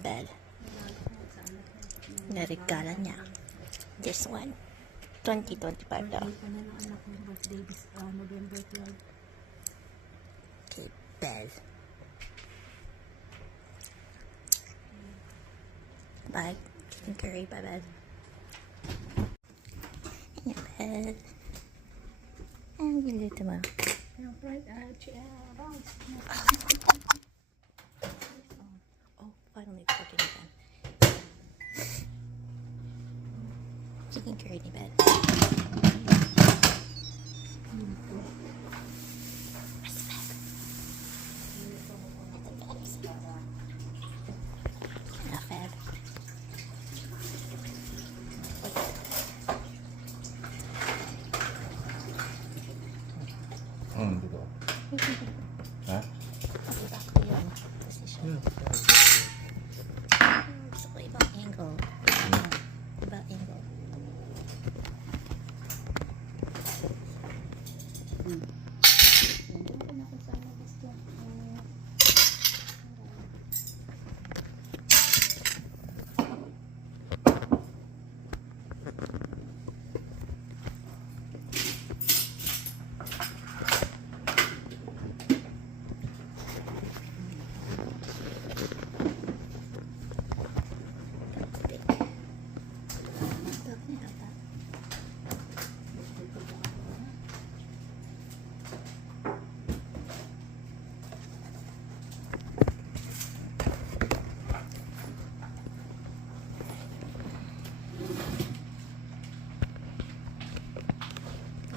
sa bed. Narigala niya. This one. 2025 daw. Okay, bed. Bye. Chicken curry, bye bed. In your bed. And we leave tomorrow. Oh, finally cooking again. Chicken curry in bed. Dito. Ha? Gusto ko ibang angle. Ibang angle.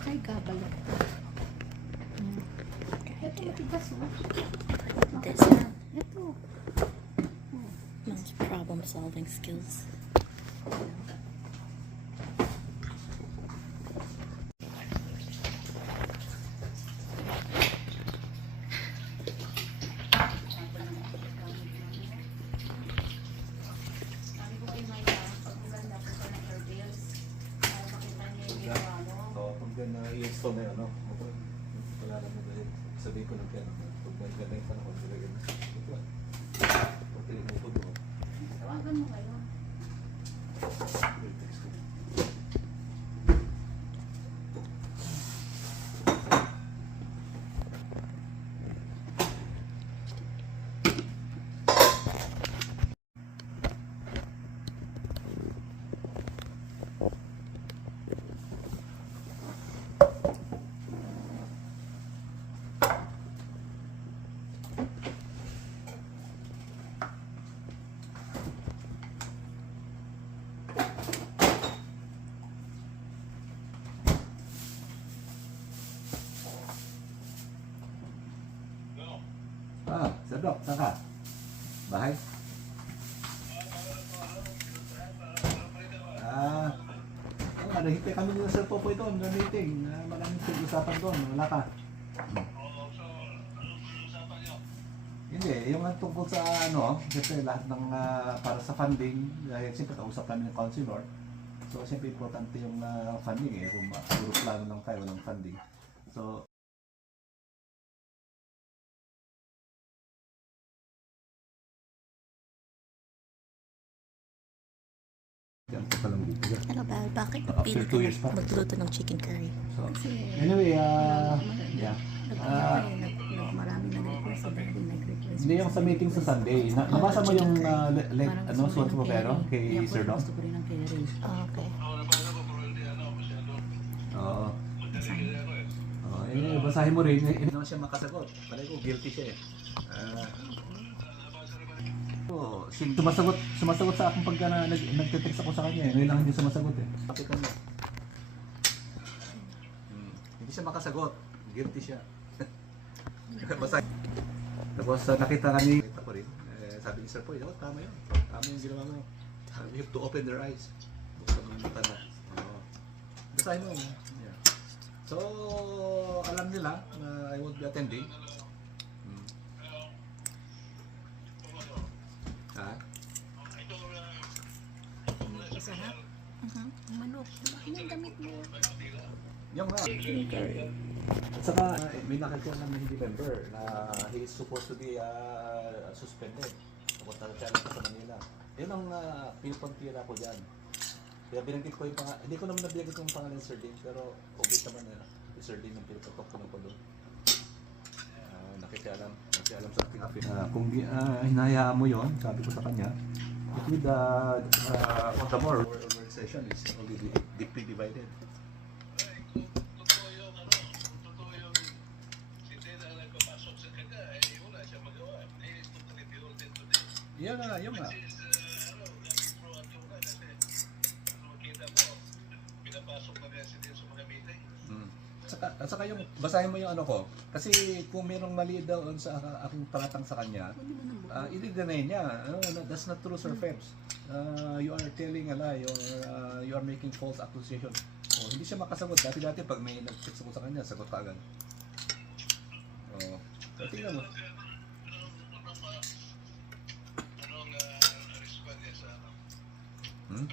Ay, gabalo. Ito, matigas mo. This one. Ito. Mom's problem solving skills. Pag na-i-install na yun, ano? Wala lang mo dahil sabihin ko ng kaya pag maganda yung panahon, nilagyan mo. Ito lang. Pag tinimutod mo. Tawagan mo kayo. Text ko. Sir Doc, saan ka? Bahay? Nahintay kami ng Sir Popoy doon, na meeting. Maraming pag-usapan doon, wala ka. Hindi, yung tungkol sa siyempre lahat ng para sa funding, dahil siyempre kausap kami ng counselor. So siyempre importante yung funding kung puro plano lang tayo, walang funding. So, Ano ba? Bakit After pili 2 years ka pa. magluto ng chicken curry? So, anyway, Nagpunta marami nag-request sa dahil nag-request. hindi yung sa meeting sa Sunday. Nabasa mo yung suot mo pero kay Sir Doc? Gusto ko rin ng curry. Oh, okay. Oo. Basahin mo rin. Hindi naman siya makasagot. Palagi ko guilty siya eh. Sumasagot sa akin pagka nagte-text ako sa kanya eh. Ngayon lang hindi sumasagot eh. Kapitan mo. Hindi siya makasagot. Guilty siya. Basahin. Tapos nakita ko rin. Sabi ni Sir Poy, tama yun. Tama yung ginawa mo. You have to open their eyes. Buksan mo yung mata na. Basahin mo. Yeah. So, alam nila na I would be attending. Ha? Masarap. Manok. Ano yung damit mo? Yung nga. At saka, may nakita lang na hindi member na he is supposed to be suspended. Pupunta na siya lang sa Manila. Yun ang pinupuntira ko dyan. Kaya binanggit ko yung pangalan. Hindi ko naman nabigay yung pangalan Sir Dean, pero obvious naman na Sir Dean yung pinuputok ko ko doon. Nakikialam sa ating akin. Kung hinahayaan mo yon, sabi ko sa kanya, it would, on the more, our organization is already deeply divided. Yan nga, yun nga. At saka yung, basahin mo yung ano ko. Kasi kung mayroong mali daw sa aking paratang sa kanya, i-deny niya. That's not true, Sir Phelps. You are telling a lie or you are making false accusation. Oh, hindi siya makasagot. Dati pag may nag-text ko sa kanya, sagot ka agad. Oh, so, tingnan mo. Hmm?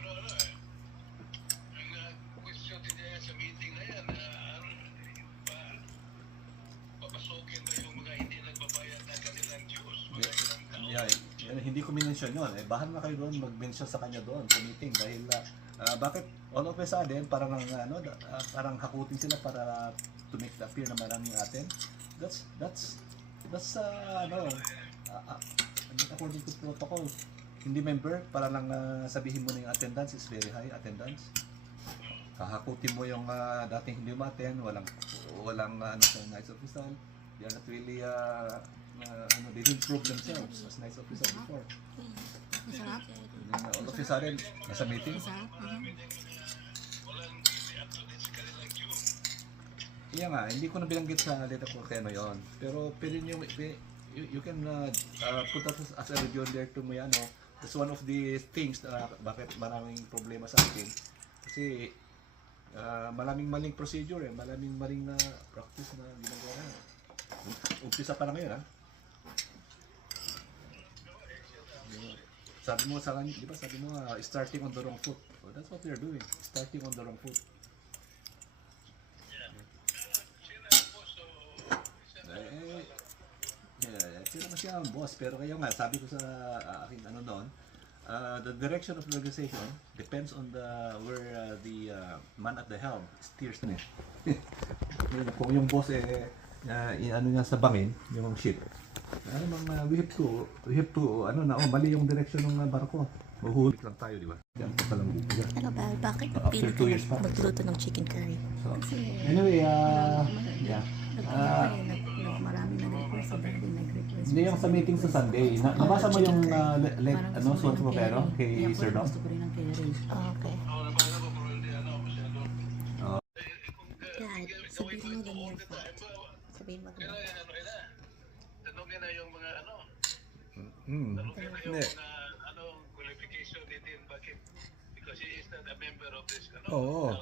Hindi ko minensyon yun. Bahan na kayo doon mag-mention sa kanya doon sa meeting dahil bakit all of a sudden parang parang hakutin sila para to make the appear na maraming atin. That's according to protocol. Hindi member para lang sabihin mo na yung attendance is very high attendance. Hahakutin mo yung dating hindi umaten, walang sa night official. They are not really they didn't prove themselves as nice officer before. Masarap. All of a sudden, nasa meeting. Masarap. Iya nga, hindi ko na binanggit sa letter ko kaya yon. Pero pwede nyo, you can put that as a review there to mo yan. That's one of the things na bakit maraming problema sa atin. Kasi maraming maling procedure, maraming maling practice na ginagawa. Umpisa pa lang ngayon, ha? Sabi mo sa kanya, di ba sabi mo starting on the wrong foot. So that's what we are doing, starting on the wrong foot. Sila na siya ang boss, pero kayo nga, sabi ko sa aking ano noon, the direction of the organization depends on where the man at the helm steers na kung yung boss ano niya sa bangin, yung ship. We have to, mali yung direction ng barko. Mahuhuli lang tayo, di ba? Yan pa lang dito. Ano ba? Bakit After pili 2 years ka pa. magluto ng chicken curry? So, anyway, yeah. Marami nag-request sa birthday, nag-request. Hindi yung sa meeting sa Sunday. Nabasa mo yung suot mo pero kay Sir Dom? Gusto ko rin ng curry. Okay. Oh. Dad, sabihin mo ganyan pa. Sabihin mo ganyan. Tanongin na yung mga Hindi. anong qualification din bakit because he is not a member of this Oo.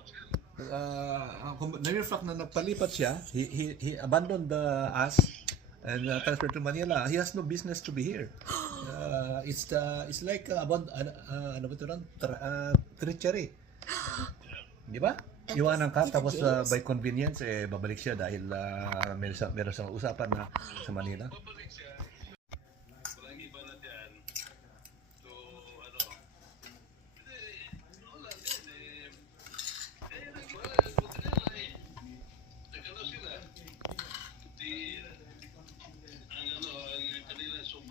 Na-reflect na nagpalipat siya, he abandoned us and transferred to Manila. He has no business to be here. It's like treachery. Di ba? Iwanan ka tapos by convenience babalik siya dahil meron siyang usapan na sa Manila. babalik siya. Walang iba na dyan. So, wala din nagkano sila.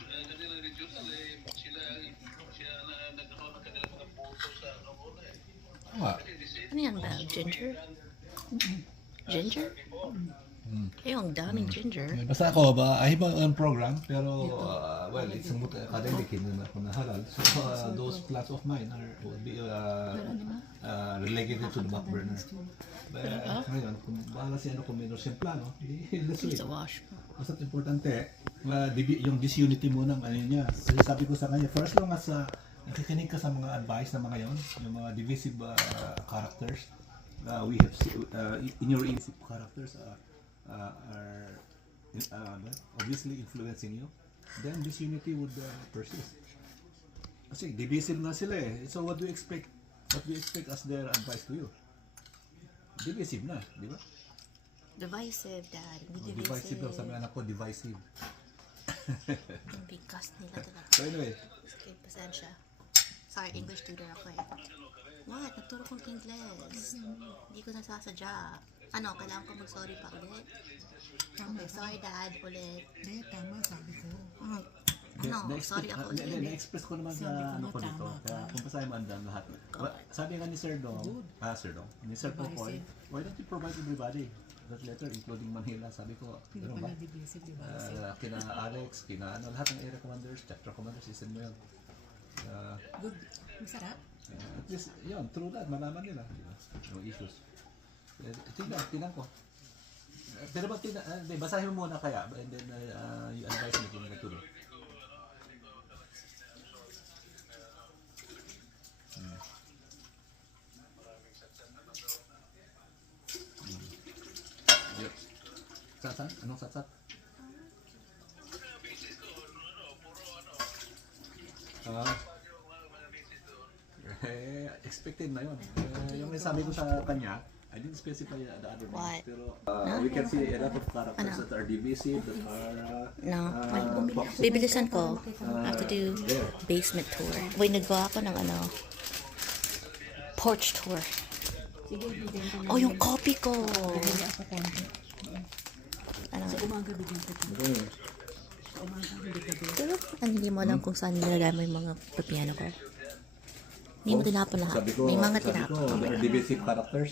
Ang kanilang regional siya na nagkano ng kanilang mga photo sa una Ano yan ba? Ginger? Ginger? Yung daming ginger. Basta ako, I have my own program, pero, well, it's somewhat academic, hindi na ako nahalal. So, those plans of mine will be relegated to the back burner. But, ngayon, kung bahala siya kung meron siyang plano, let's wait. It's a wash. Basta importante, yung disunity mo ng ano niya. Kasi sabi ko sa kanya, for as long as nakikinig ka sa mga advice na mga yon, yung mga divisive characters, we have in your divisive characters are obviously influencing you, then this unity would persist. Kasi divisive na sila So what do you expect? What do you expect as their advice to you? Divisive na, di ba? Divisive, Dad. Hindi Divisive daw, divisive. sabi anak ko, divisive. Yung bigkas nila talaga. So anyway, Okay, pasensya. Sorry, English tutor ako eh. What? Nagturo kong English. Hindi ko nasasadya. Ano, kailangan ko mag-sorry pa ulit? Okay, sorry dad, ulit. Hindi, tama, sabi ko. Sorry ako ulit. na-express ko naman sa Sabi ko ano nga, ko dito. tama Kaya ka. kung basahin mo andam lahat. Sabi nga ni Sir Dong, Sir Dong, ni Sir Popoy, why don't you provide everybody that letter, including Manila? Sabi ko, Hindi ano pa ba? na-divisive, di ba? Kina Alex, kina ano, lahat ng area commanders, chapter commanders, system mo yun. Good. Masarap. At least, yun, through that, malaman nila. Yung issues. Tingnan ko. Pero ba, basahin mo muna kaya, and then you advise me kung nagtuloy. Yep. Satsat? Anong satsat? Expected na yun. Yung sabi ko sa kanya, I didn't specify the other names. What? Pero we can see a lot of characters that are divisive, that are No. toxic. Bibilisan ko. I have to do basement tour. Wait, nagawa ako ng ano, porch tour. Sige, bigyan ko na. Oh, yung copy ko. Bigyan ako konti. Ano? Sa umaga, bigyan ko. Sa umaga, hindi ka doon. Pero hindi mo alam kung saan nilagay mo yung mga piano ko. Hindi mo tinapon lahat. Sabi ko, May mga sabi ko, tinapon. there are divisive characters.